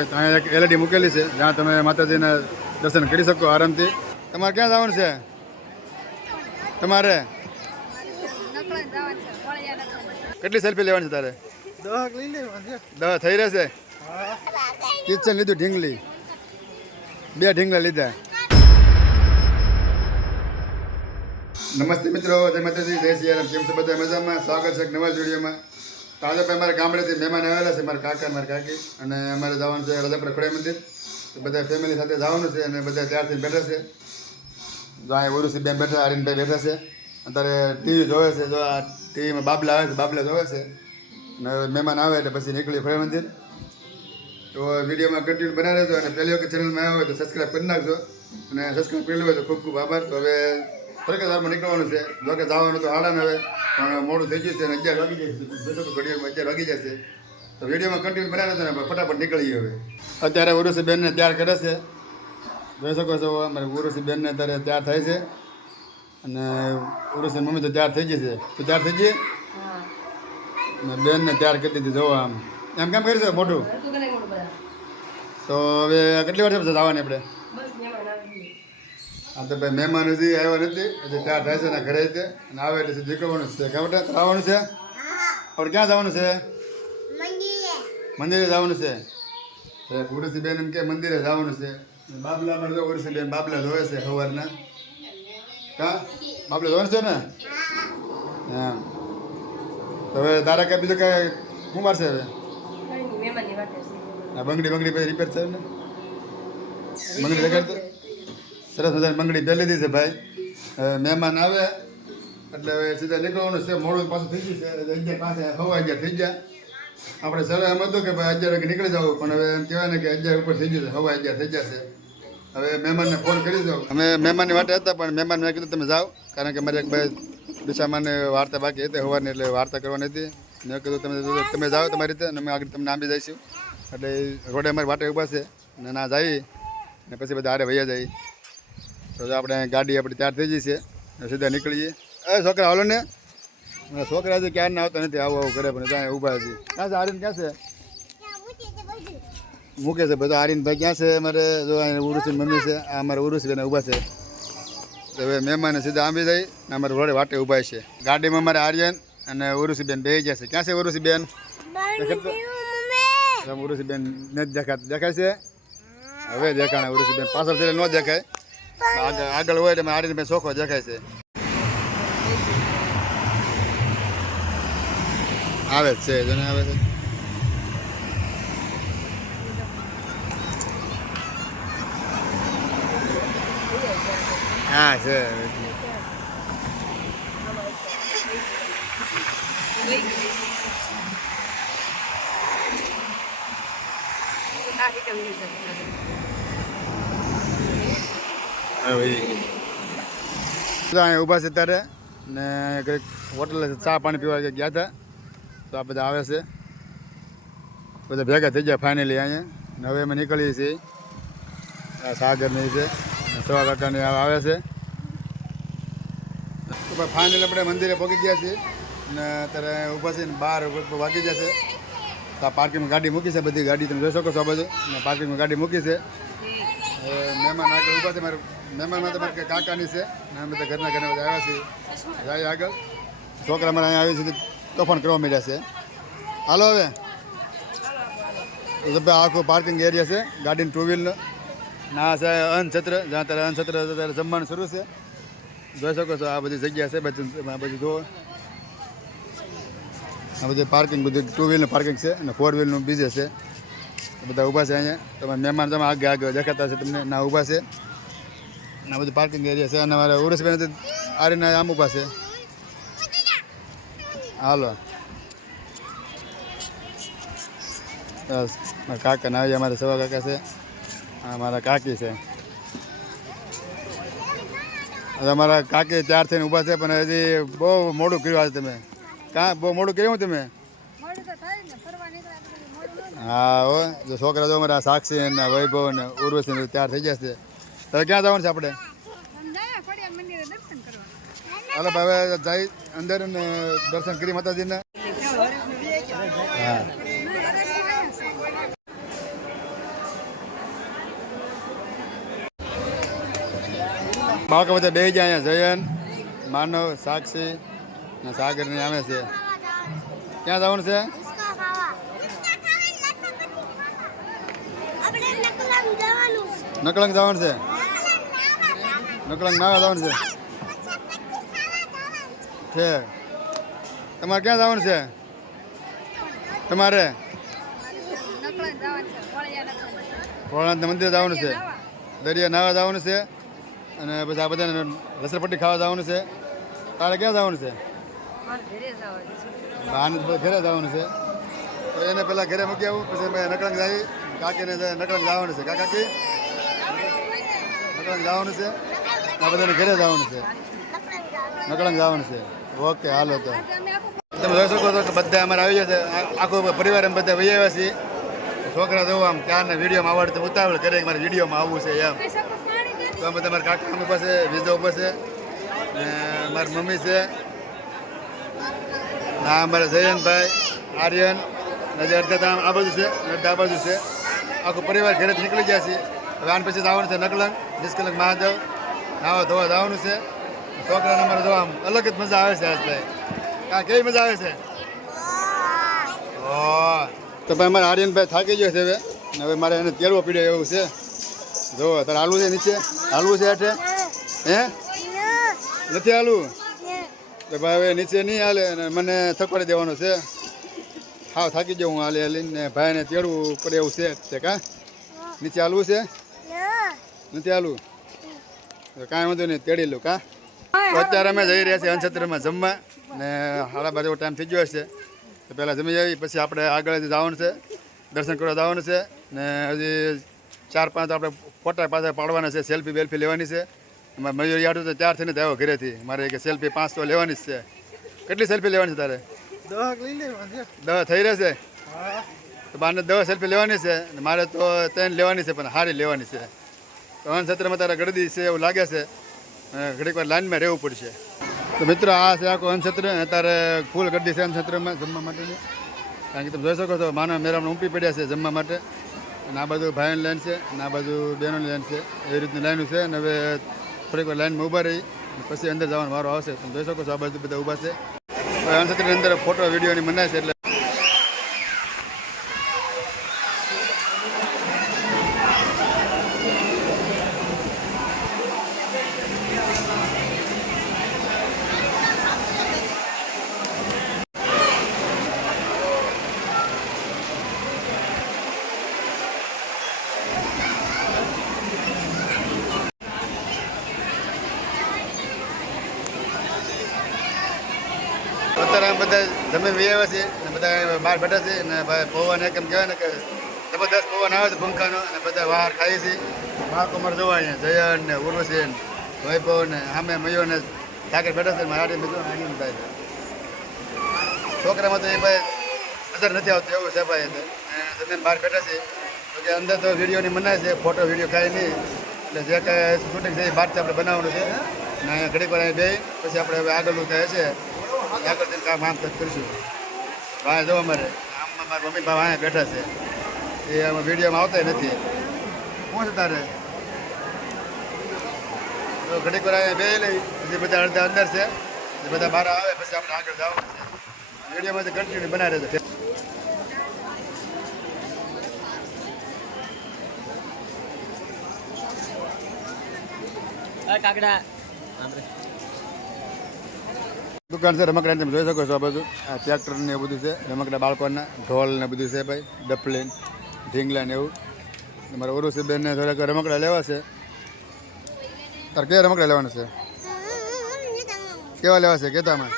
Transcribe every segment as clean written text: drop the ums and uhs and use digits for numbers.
અહીંયા એક એલઈડી મૂકેલી છે જ્યાં તમે માતાજીના દર્શન કરી શકો આરામથી. તમારે ક્યાં જવાનું છે? તમારે કેટલી સેલ્ફી લેવાની છે તારે? 10 થઈ રહેશે. કિચન લીધું ઢીંગલી, 2 ઢીંગલા લીધા. નમસ્તે મિત્રો, જય માતાજી, જય સિયારામ. કેમ છો બધા? મજામાં? સ્વાગત છે એક નવા વિડીયોમાં. તો આજે ભાઈ મારા ગામડેથી મહેમાન આવેલા છે, મારા કાકા મારા કાકી, અને અમારે જવાનું છે રજાપુરા ખોડિયાર મંદિર. તો બધા ફેમિલી સાથે જવાનું છે અને બધા ત્યારથી બેઠા છે. જો અહીંયા ઉરુસી બેન બેઠા, આરીનભાઈ બેઠા છે. અત્યારે ટીવી જોવે છે. જો આ ટીવીમાં બાબલા આવે છે, બાબલા જોવે છે. અને મહેમાન આવે એટલે પછી નીકળી ખોડિયાર મંદિર. તો વિડીયોમાં કન્ટિન્યુ બનાવી રહેજો અને પહેલી વખત ચેનલમાં આવ્યો હોય તો સબસ્ક્રાઈબ કરી નાખજો. અને સબસ્ક્રાઈબ કરેલું હોય તો ખૂબ ખૂબ આભાર. તો હવે થોડીક વારમાં નીકળવાનું છે. જો કે જવાનું તો હાડાને હવે પણ મોડું થઈ ગયું છે અને 11 વાગી જાય છે. ઘડિયાળમાં 11 વાગી જશે. તો વિડીયોમાં કન્ટિન્યુ બનાવી રહેજો ને ફટાફટ નીકળીએ હવે. અત્યારે ઉરુસી બેનને તૈયાર કરે છે. જોઈ શકો છો અમારી ઉરુસી બેનને અત્યારે તૈયાર થાય છે. અને ઉરુસી મમ્મી તો તૈયાર થઈ ગઈ છે. તો તૈયાર થઈ ગઈ અને બેનને તૈયાર કરી દીધી. જોવા આમ એમ કેમ કરી છે મોટું? તો હવે કેટલી વાર છે જવાની આપણે? હા તો ભાઈ મહેમાન હજી આવ્યા નથી, હજી તૈયાર થાય છે ને ઘરે રીતે. અને આવે એટલે નીકળવાનું છે. ખબર આવવાનું છે? આપણે ક્યાં જવાનું છે? મંદિરે જવાનું છે. ઉરુસી બેન એમ કે મંદિરે જવાનું છે. બાબલા અમારે તો ઉરુસી બેન બાબલા જોવે છે સવારના. કા બાબલા જોવાનું છે ને? હા. તો હવે તારા કાંઈ બીજું કાંઈ શું મારશે હવે? હા, બંગડી પછી રિપેર થયું ને? બંગડી લગાડતો સરસ મજાની બંગડી પહેરી લીધી છે ભાઈ. હવે મહેમાન આવે એટલે હવે સીધા નીકળવાનું છે. મોડું પાછું થઈ ગયું છે. 11 પાસે 11 થઈ ગયા. આપણે સર એમ હતું કે ભાઈ 11 વાગે નીકળી જવું, પણ હવે એમ કહેવાય ને કે 11 ઉપર થઈ ગયું છે, 11 થઈ જશે. હવે મહેમાનને ફોન કરી દો. અમે મહેમાનની વાટે હતા પણ મહેમાન મેં કીધું તમે જાઓ, કારણ કે મારે એક ભાઈ દિશામાને વાર્તા બાકી હતી સવારની, એટલે વાર્તા કરવાની હતી. મેં કીધું તમે જાઓ તમારી રીતે, અને અમે આગળ તમને આંબી જઈશું. એટલે રોડે અમારી વાટે ઊભા છે ને ના જઈએ ને પછી બધા હારે વૈયા જાય. તો આપણે ગાડી આપણી તૈયાર થઈ જઈ છે, સીધા નીકળીએ. છોકરા હાલો ને, છોકરા હજી ક્યાં ના આવતા નથી, આવું કરે પણ ત્યાં ઊભા હતી. ક્યાં છે આરીન? ક્યાં છે? મૂકે છે બધો. આરીનભાઈ ક્યાં છે અમારે? જો અહીંયા ઉરુસી મમ્મી છે, આ અમારે ઉરુસી બેન ઊભા છે. તો હવે મહેમાને સીધા આંબી જાય ને અમારે રોડે વાટે ઊભા છે. ગાડીમાં અમારે આર્યન અને ઉરુસી બેન બે ગયા છે. ક્યાં છે ઉરુસી બેન? ઉરુસી બેન નથી દેખાતું. દેખાય છે? હવે દેખાણે ઉરુસી બેન પાછળ ન દેખાય, આગળ હોય એટલે આરીન બેન ચોખ્ખો દેખાય છે. આવે જ છે, જોને આવે છે. હા છે. અહીંયા ઊભા છે ત્યારે ને કંઈક હોટલે ચા પાણી પીવા ગયા હતા. તો આ બધા આવે છે, બધા ભેગા થઈ ગયા ફાઇનલી અહીંયા. ને હવે અમે નીકળીએ છીએ. આ સાગરની છે, સવા કાકાની આવે છે. તો ભાઈ ફાઇનલી આપણે મંદિરે પહોંચી ગયા છીએ ને અત્યારે ઊભા છે ને 12 વાગી જશે. તો આ પાર્કિંગમાં ગાડી મૂકી છે, બધી ગાડી તમે જોઈ શકો છો આ બધું. ને પાર્કિંગમાં ગાડી મૂકી છે. મહેમાન આગળ ઊભા છે. મારે મહેમાનમાં તમારે કાકાની છે ને અમે બધા ઘરના બધા આવ્યા છીએ. જાય આગળ છોકરા મારે અહીંયા આવી છે, તોફાન કરવા માંડ્યા છે. હાલો હવે આખું પાર્કિંગ એરિયા છે ગાડીનું, 2 વ્હીલનો. ના છે અન્નછત્ર, જ્યાં ત્યારે અન્નછત્ર ત્યારે જમવાનું શરૂ છે. જોઈ શકો છો આ બધી જગ્યા છે. બધું જુઓ, આ બધું પાર્કિંગ, બધું 2 વ્હીલનું પાર્કિંગ છે અને 4 વ્હીલનું બીજે છે. બધા ઊભા છે અહીંયા. તમે મહેમાન તમે આગળ દેખાતા છે તમને, ના ઊભા છે. અને આ બધું પાર્કિંગ એરિયા છે. અને અમારા ઉરુસબેન આરીના આમ ઊભા છે. હાલો બસ મારા કાકા ના આવી, અમારા સવા કાકા છે, અમારા કાકી છે. અમારા કાકી ત્યાર થઈને ઊભા છે પણ હજી બહુ મોડું કર્યું આજે તમે. કાં બહુ મોડું કર્યું તમે? હા હો, જો છોકરા જો અમારા સાક્ષી ને વૈભવ ને ઉર્વશી ને તૈયાર થઈ જશે. હવે ક્યાં જવાનું છે આપણે? હાલો હવે જઈ અંદર ને દર્શન કરી માતાજીને. હા બાળકો બધા બે જાય અહીંયા જયન માનવ સાક્ષી ને સાગર ને આવે છે. ક્યાં જવાનું છે? નકલંગ જવાનું છે. નકલંગ નાવા જવાનું છે. તમારે ક્યાં જવાનું છે? તમારે ભોળાનાથ મંદિર જવાનું છે. દરિયા નાવા જવાનું છે અને પછી આ બધાને લસણપટ્ટી ખાવા જવાનું છે. તારે ક્યાં જવાનું છે? આને ઘરે જવાનું છે. તો એને પહેલાં ઘરે મૂકી આવું પછી અમે નકળંગ જઈ કાકીને નકળંગ જવાનું છે. કાકી નકળંગ જવાનું છે. આ બધાને ઘરે જવાનું છે. નકળંગ જવાનું છે. ઓકે હાલો તો તમે જોઈ શકો છો કે બધા અમારે આવી જશે. આખો પરિવાર એમ બધા વહી આવ્યા છીએ. છોકરા જોવો આમ ક્યારને વિડીયોમાં આવડે તો ઉતાવળ કરે મારે વિડીયોમાં આવવું છે એમ. તો અમે તમારા કાકા મમ્મી પાસે વિઝા ઉપર છે ને મારી મમ્મી છે ના અમારા જયનભાઈ આર્યન અડધા આ બાજુ છે અડધા આ બાજુ છે. આખો પરિવાર ઘરેથી નીકળી ગયા છીએ. હવે આને પછી જવાનું છે નકલંગ નિષ્કલંગ મહાદેવ નાવા ધોવા જવાનું છે. છોકરાને અમારે જોવા આમ અલગ જ મજા આવે છે આજ ભાઈ. હા કેવી મજા આવે છે? તો ભાઈ અમારે આર્યનભાઈ થાકી ગયો છે હવે મારે એને તેડવો પીડ્યો એવું છે. જો તારે હાલવું છે નીચે? હાલવું છે એટલે હે નથી હાલવું તો ભાઈ હવે નીચે નહીં હાલે અને મને થકવાડી દેવાનો છે. હા થાકી જાઉં હું હાલીને ભાઈને તેડવું પડે એવું છે કા નીચે હાલવું છે? નથી હાલવું કાંઈ વાંધો નહીં તેડી લઉં કા. અત્યારે અમે જઈ રહ્યા છીએ અનછત્રમાં જમવા ને 12:30 ટાઈમ થઈ ગયો છે. તો પહેલાં જમી આવી પછી આપણે આગળ જવાનું છે દર્શન કરવા જવાનું છે ને હજી 4-5 તો આપણે ફોટા પાછા પાડવાના છે. સેલ્ફી બેલ્ફી લેવાની છે. એમાં મયુર યાદવ તો 4 થઈને આવ્યો ઘરેથી. મારે કે સેલ્ફી 5 તો લેવાની જ છે. કેટલી સેલ્ફી લેવાની છે તારે? 10 થઈ રહેશે તો બારને 10 સેલ્ફી લેવાની છે ને મારે તો 3 લેવાની છે પણ સારી લેવાની છે. તો અનછત્રમાં તારે ગળદી છે એવું લાગે છે ઘડીક વાર લાઈનમાં રહેવું પડશે. તો મિત્રો આ છે આખું અનછત્ર. અત્યારે ફૂલ ગળદી છે અનછત્રમાં જમવા માટેની. કારણ કે તમે જોઈ શકો છો માનવ મેરામણ ઉમટી પડ્યા છે જમવા માટે. અને આ બાજુ ભાઈઓની લાઈન છે અને આ બાજુ બહેનોની લાઈન છે. એવી રીતની લાઈનો છે અને હવે થોડીક વાર લાઈનમાં ઊભા રહી પછી અંદર જવાનો વારો આવશે. તમે જોઈ શકો છો આ બાજુ બધા ઊભા છે. અનછત્રની અંદર ફોટો વિડીયોની મનાય છે એટલે અત્યારે બધા જમીન વી આવ્યા છે અને બધા બહાર બેઠા છે અને પવન એક એમ કહેવાય ને કે જબરદસ્ત પવન આવે છે પંખાનો અને બધા બહાર ખાઈએ છીએ. બાળકો મારે જોવા અહીંયા જયન ને ઉર્વશી ને વૈભવ ને સામે મયો ને સાગર બેઠા છે. મારા બીજું આનંદ થાય છે. છોકરામાં તો એ ભાઈ અસર નથી આવતી એવું છે ભાઈ. જમીન બહાર બેઠા છે તો કે અંદર તો વિડીયોની મનાય છે ફોટો વિડીયો કાંઈ નહીં. એટલે જે કાંઈ શૂટિંગ છે એ બહારથી આપણે બનાવવાનું છે અને અહીંયા ઘડીક વાર બે પછી આપણે હવે આગળનું કહે છે આગળ જઈને કામ આમ કરીશું. ભાઈ જો અમારે આમ મારા મમ્મી બાબા અહીંયા બેઠા છે એ આમાં વિડીયોમાં આવતા નથી. શું છે તારે? તો ઘડીક વાર અહીંયા બે લઈ પછી બધા અડધા અંદર છે બધા બહાર આવે પછી આપણે આગળ જવાનું છે. વિડીયોમાં કન્ટિન્યુ બનાવી રહેશે. દુકાન છે રમકડા તમે જોઈ શકો છો. આ બધું આ ટ્રેક્ટર ને એવું બધું છે રમકડા બાળકોના ઢોલ ને બધું છે ભાઈ ડપલીન ઢીંગલા ને એવું. તમારે ઉરુસીબેન ને થોડાક રમકડા લેવા છે. તારે કયા રમકડા લેવાના છે? કેવા લેવા છે કેતામાં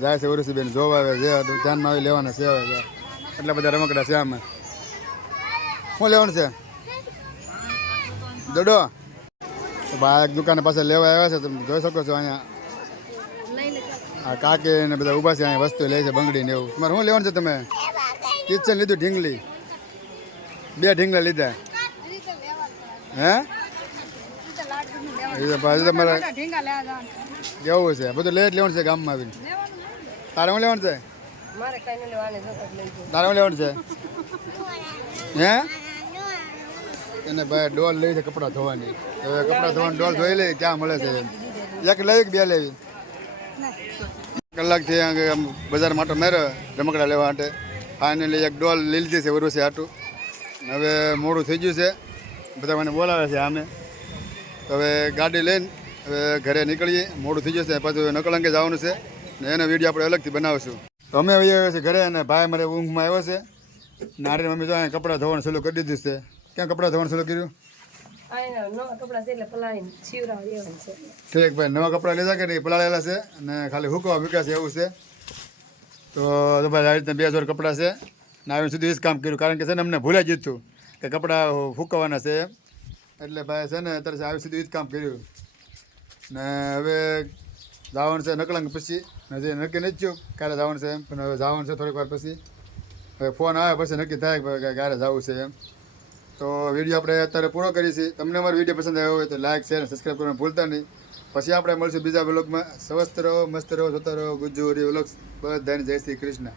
જાય છે ઉરુસીબેન જોવા આવે જે ધ્યાનમાં આવી લેવાના છે. હવે એટલા બધા રમકડા છે આમાં. શું લેવાનું છે? દડો ભાઈ એક દુકાને પાસે લેવા આવ્યા છે તમે જોઈ શકો છો. અહીંયા આ કાકી ને બધા ઊભા છે અહીંયા વસ્તુ લે છે બંગડી ને એવું. તમારે શું લેવાનું છે? તમે કિચન લીધું ઢીંગલી 2 ઢીંગલા લીધા હે? તમારે કેવું છે બધું લે જ લેવાનું છે ગામમાં આવીને? તારે શું લેવાનું છે? તારે શું લેવાનું છે હે? એને ભાઈ ડોલ લઈ છે કપડાં ધોવાની. હવે કપડાં ધોવાની ડોલ ધોઈ લઈ ક્યાં મળે છે એક લેવી કે બે લેવી? કલાકથી આમ બજાર માટો મેળ્યો રમકડા લેવા માટે. ફાઇનલી એક ડોલ લઈ લીધી છે વરુસે આટું. હવે મોડું થઈ ગયું છે, બધા મને બોલાવે છે આમે. તો હવે ગાડી લઈને હવે ઘરે નીકળીએ, મોડું થઈ જશે. પાછું નકળંગે જવાનું છે ને એનો વિડીયો આપણે અલગથી બનાવશું. તો અમે આવ્યા છીએ ઘરે અને ભાઈ મારે ઊંઘમાં આવ્યો છે. નારી મમ્મી તો અહીંયા કપડાં ધોવાનું ચાલુ કરી દીધું છે. ક્યાં કપડાં ધોવાનું ચાલુ કર્યું? ઠીક ભાઈ, નવા કપડાં લીધા કે નહીં? પલાળેલા છે અને ખાલી હુકવા મૂક્યા છે એવું છે. તો ભાઈ આ રીતના 2 જોડ કપડાં છે ને આવીને સુધી જ કામ કર્યું, કારણ કે છે ને અમને ભૂલાઈ જીતું કે કપડાં ફૂંકવાના છે એમ. એટલે ભાઈ છે ને અત્યારે આવી સુધી જ કામ કર્યું ને હવે જવાનું છે નકળંગ. પછી હજી નક્કી નથી થયું ક્યારે જવાનું છે એમ, પણ હવે જવાનું છે થોડીક વાર પછી. હવે ફોન આવે પછી નક્કી થાય કે ક્યારે જવું છે એમ. તો વિડીયો આપણે અત્યારે પૂરો કરીએ છીએ. તમને અમારો વિડીયો પસંદ આવ્યો હોય તો લાઈક શેર અને સબસ્ક્રાઈબ કરવાનું ભૂલતા નહીં. પછી આપણે મળશું બીજા વ્લોગમાં. સ્વસ્થ રહો, મસ્ત રહો, જોતા રહો ગુજ્જુરી વ્લોગ્સ. બધાને જય શ્રી કૃષ્ણ.